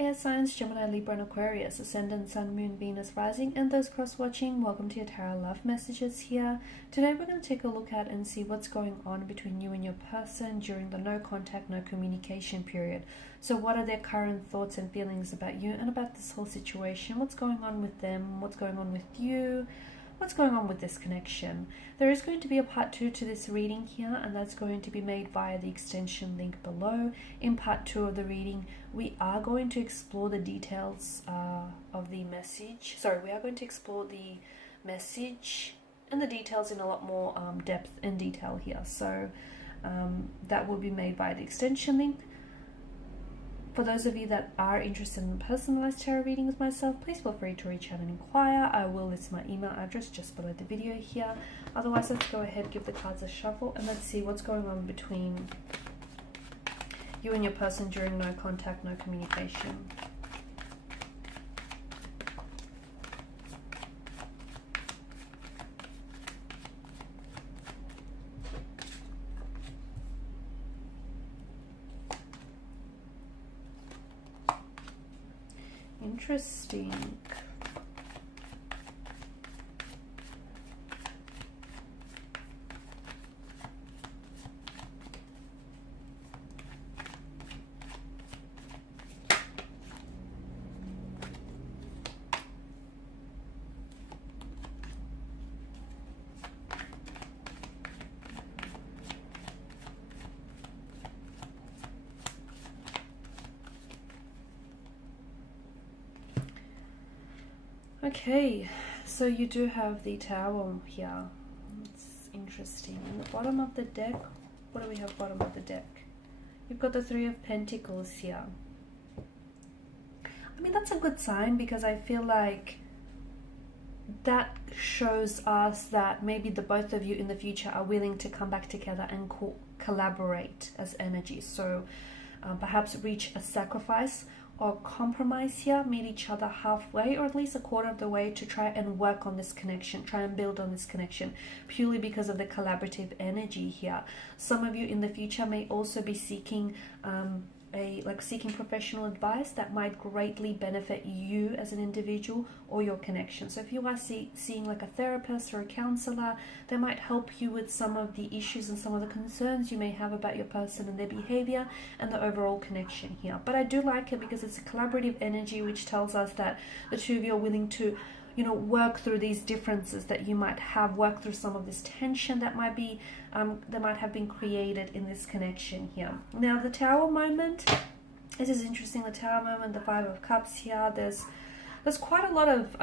air signs, Gemini, Libra and Aquarius, Ascendant, Sun, Moon, Venus, Rising, and those cross-watching, welcome to your Tarot Love Messages here. Today we're going to take a look at and see what's going on between you and your person during the no contact, no communication period. So what are their current thoughts and feelings about you and about this whole situation? What's going on with them? What's going on with you? What's going on with this connection? There is going to be a part 2 to this reading here, and that's going to be made via the extension link below. In part 2 of the reading, we are going to explore the details of the message. We are going to explore the message and the details in a lot more depth and detail here. So that will be made via the extension link. For those of you that are interested in personalized tarot reading with myself, please feel free to reach out and inquire. I will list my email address just below the video here. Otherwise, let's go ahead, give the cards a shuffle, and let's see what's going on between you and your person during no contact, no communication. Interesting. Okay, so you do have the Tower here. It's interesting. In the bottom of the deck, what do we have bottom of the deck? You've got the Three of Pentacles here. I mean, that's a good sign because I feel like that shows us that maybe the both of you in the future are willing to come back together and collaborate as energy. So perhaps reach a sacrifice or compromise here, meet each other halfway or at least a quarter of the way to try and work on this connection, try and build on this connection, purely because of the collaborative energy here. Some of you in the future may also be seeking seeking professional advice that might greatly benefit you as an individual or your connection. So if you are seeing like a therapist or a counselor, they might help you with some of the issues and some of the concerns you may have about your person and their behavior and the overall connection here. But I do like it because it's a collaborative energy, which tells us that the two of you are willing to, you know, work through these differences that you might have, work through some of this tension that might be that might have been created in this connection here. Now the Tower moment, this is interesting. The Tower moment, the Five of Cups here. There's quite a lot of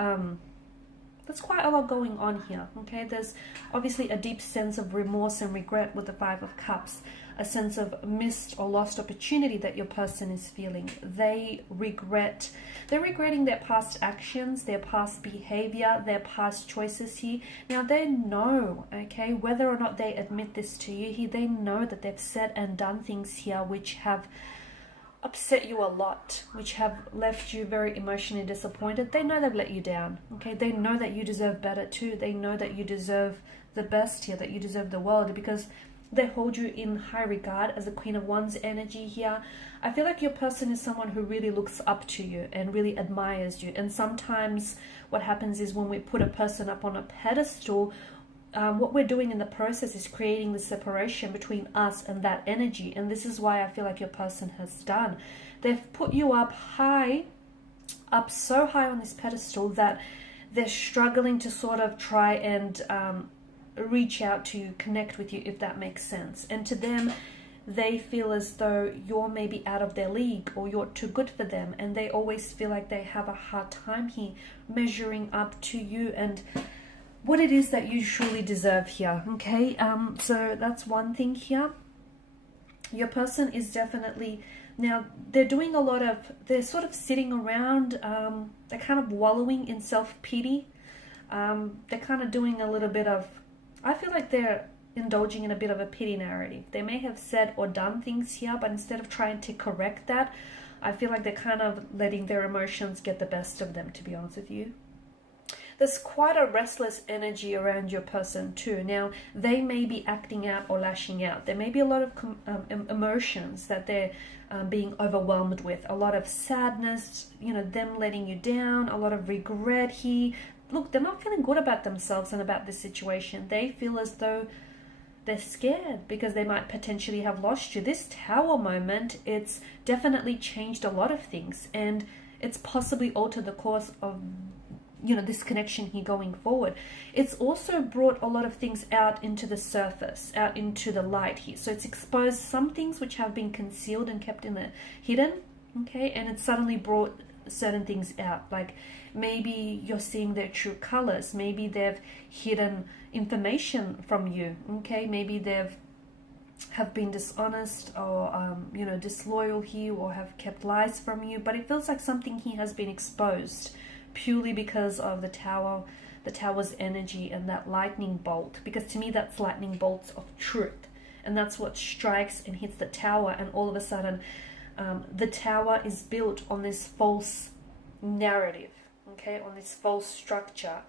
going on here. Okay, there's obviously a deep sense of remorse and regret with the Five of Cups, a sense of missed or lost opportunity that your person is feeling. They're regretting their past actions, their past behavior, their past choices here. Now they know, okay, whether or not they admit this to you here, they know that they've said and done things here which have upset you a lot, which have left you very emotionally disappointed. They know they've let you down. Okay, they know that you deserve better too. They know that you deserve the best here, that you deserve the world, because they hold you in high regard as the Queen of Wands energy here. I feel like your person is someone who really looks up to you and really admires you. And sometimes what happens is when we put a person up on a pedestal, what we're doing in the process is creating the separation between us and that energy. And this is why I feel like your person has done. They've put you up high, up so high on this pedestal that they're struggling to sort of try and reach out to you, connect with you, if that makes sense. And to them, they feel as though you're maybe out of their league or you're too good for them. And they always feel like they have a hard time here measuring up to you and what it is that you truly deserve here. Okay, so that's one thing here. Your person is definitely, now they're doing a lot of, they're sort of sitting around, they're kind of wallowing in self-pity. They're kind of doing a little bit of, I feel like they're indulging in a bit of a pity narrative. They may have said or done things here, but instead of trying to correct that, I feel like they're kind of letting their emotions get the best of them, to be honest with you. there's quite a restless energy around your person too. Now, they may be acting out or lashing out. There may be a lot of emotions that they're being overwhelmed with. A lot of sadness, you know, them letting you down, a lot of regret here. Look, they're not feeling good about themselves and about this situation. They feel as though they're scared because they might potentially have lost you. This Tower moment, it's definitely changed a lot of things, and it's possibly altered the course of, you know, this connection here going forward. It's also brought a lot of things out into the surface, out into the light here. So it's exposed some things which have been concealed and kept in the hidden, okay, and it's suddenly brought certain things out. Like maybe you're seeing their true colors, maybe they've hidden information from you, okay, maybe they've have been dishonest or you know, disloyal here, or have kept lies from you. But it feels like something here has been exposed purely because of the Tower's energy and that lightning bolt, because to me that's lightning bolts of truth, and that's what strikes and hits the Tower. And all of a sudden the Tower is built on this false narrative, okay, on this false structure,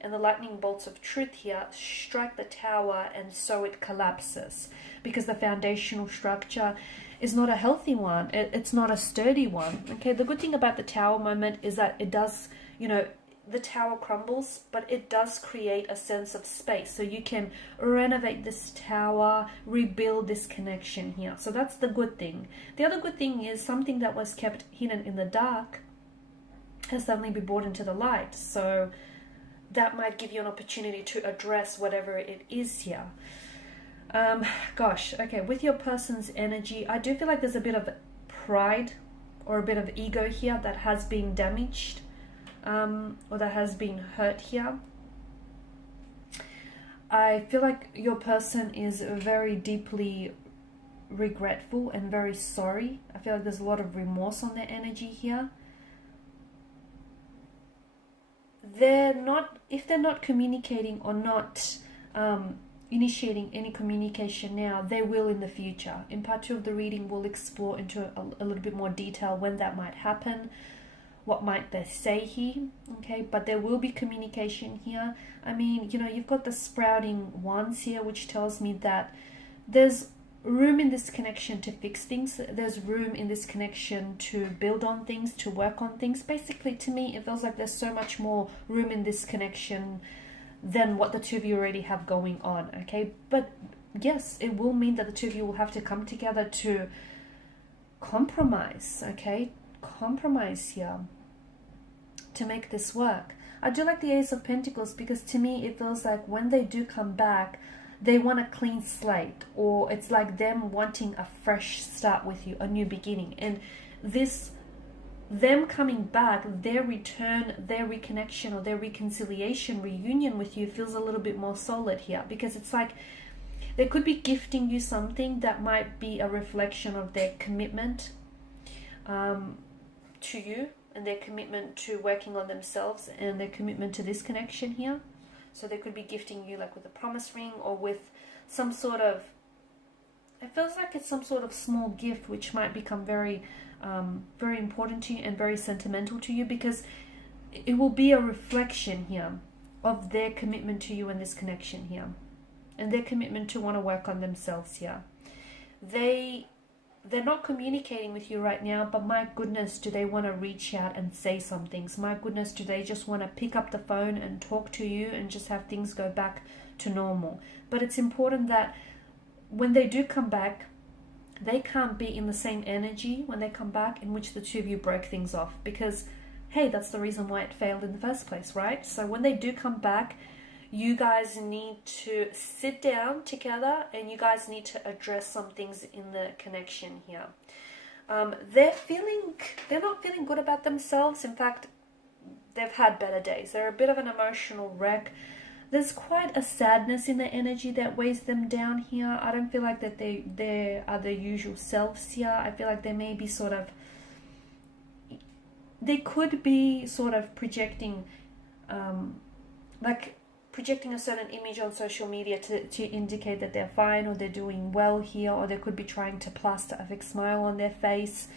and the lightning bolts of truth here strike the Tower, and so it collapses because the foundational structure is not a healthy one. It's not a sturdy one, okay. The good thing about the Tower moment is that it does, you know, the Tower crumbles, but it does create a sense of space, so you can renovate this Tower, rebuild this connection here. So that's the good thing. The other good thing is something that was kept hidden in the dark has suddenly been brought into the light, so that might give you an opportunity to address whatever it is here. Gosh, okay, with your person's energy, I do feel like there's a bit of pride or a bit of ego here that has been damaged, or that has been hurt here. I feel like your person is very deeply regretful and very sorry. I feel like there's a lot of remorse on their energy here. If they're not communicating or not initiating any communication now, they will in the future. In part 2 of the reading, we'll explore into a little bit more detail when that might happen, what might they say here, okay, but there will be communication here. I mean, you know, you've got the sprouting wands here, which tells me that there's room in this connection to fix things. There's room in this connection to build on things, to work on things. Basically, to me, it feels like there's so much more room in this connection than what the two of you already have going on, okay. But yes, it will mean that the two of you will have to come together to compromise, okay, compromise here to make this work. I do like the Ace of Pentacles, because to me it feels like when they do come back, they want a clean slate, or it's like them wanting a fresh start with you, a new beginning. And this, them coming back, their return, their reconnection, or their reconciliation, reunion with you feels a little bit more solid here, because it's like they could be gifting you something that might be a reflection of their commitment to you, and their commitment to working on themselves, and their commitment to this connection here. So they could be gifting you like with a promise ring, or with some sort of, it feels like it's some sort of small gift which might become very very important to you and very sentimental to you, because it will be a reflection here of their commitment to you in this connection here, and their commitment to want to work on themselves here. They're not communicating with you right now, but my goodness, do they want to reach out and say some things? My goodness, do they just want to pick up the phone and talk to you and just have things go back to normal? But it's important that when they do come back, they can't be in the same energy when they come back in which the two of you broke things off, because hey, that's the reason why it failed in the first place, right? So when they do come back, you guys need to sit down together, and you guys need to address some things in the connection here. They're not feeling good about themselves. In fact, they've had better days. They're a bit of an emotional wreck. There's quite a sadness in their energy that weighs them down here. I don't feel like that they are their usual selves here. I feel like they may be they could be sort of projecting projecting a certain image on social media to indicate that they're fine or they're doing well here, or they could be trying to plaster a fake smile on their face.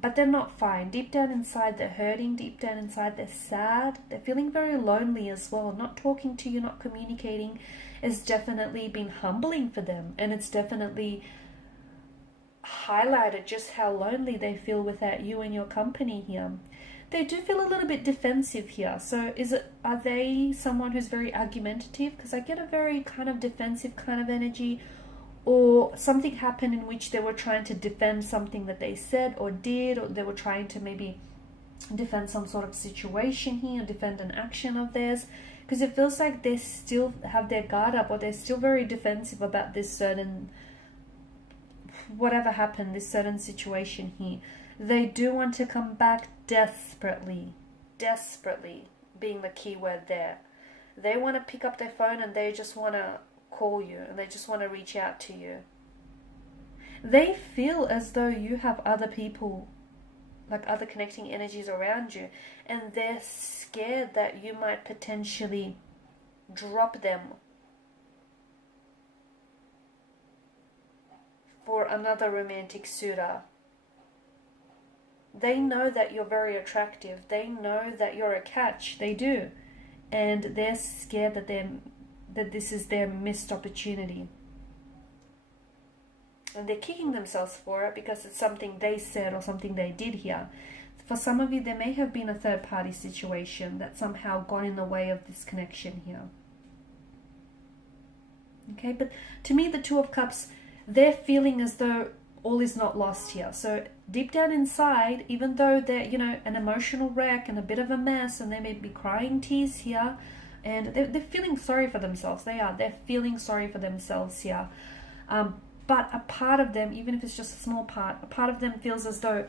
but they're not fine. Deep down inside, they're hurting. Deep down inside, they're sad. They're feeling very lonely as well. Not talking to you, not communicating has definitely been humbling for them. And it's definitely highlighted just how lonely they feel without you and your company here. They do feel a little bit defensive here. So are they someone who's very argumentative? Because I get a very kind of defensive kind of energy. Or something happened in which they were trying to defend something that they said or did, or they were trying to maybe defend some sort of situation here, defend an action of theirs, because it feels like they still have their guard up, or they're still very defensive about this certain, whatever happened, this certain situation here. They do want to come back desperately being the key word there. They want to pick up their phone and they just want to call you, and they just want to reach out to you. They feel as though you have other people, like other connecting energies around you, and they're scared that you might potentially drop them for another romantic suitor. They know that you're very attractive. They know that you're a catch. They do. And they're scared that this is their missed opportunity. And they're kicking themselves for it because it's something they said or something they did here. For some of you, there may have been a third-party situation that somehow got in the way of this connection here. Okay, but to me, the Two of Cups, they're feeling as though all is not lost here. So deep down inside, even though they're, an emotional wreck and a bit of a mess, and they may be crying tears here, and they're feeling sorry for themselves. They're feeling sorry for themselves here. But a part of them, even if it's just a small part, a part of them feels as though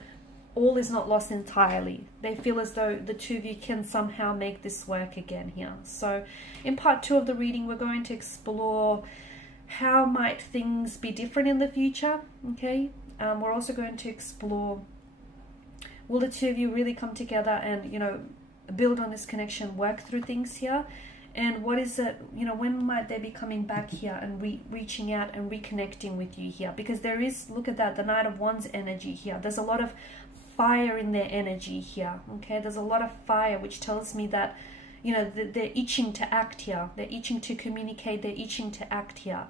all is not lost entirely. They feel as though the two of you can somehow make this work again here. So in part 2 of the reading, we're going to explore how might things be different in the future. Okay. We're also going to explore, will the two of you really come together and, build on this connection, work through things here? And what is it, when might they be coming back here and reaching out and reconnecting with you here? Because there is, look at that, the Knight of Wands energy here. There's a lot of fire in their energy here, okay? There's a lot of fire, which tells me that, they're itching to act here. They're itching to communicate. They're itching to act here.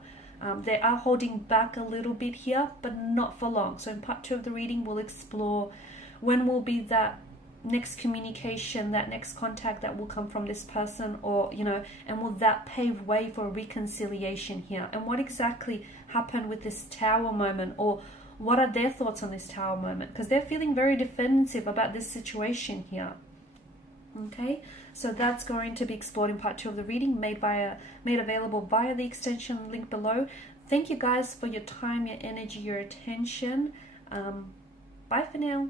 They are holding back a little bit here, but not for long. So in part 2 of the reading, we'll explore when will be that next communication, that next contact that will come from this person, or and will that pave way for reconciliation here? And what exactly happened with this Tower moment, or what are their thoughts on this Tower moment? Because they're feeling very defensive about this situation here. Okay, so that's going to be explored in part 2 of the reading, made available via the extension link below. Thank you guys for your time, your energy, your attention. Bye for now.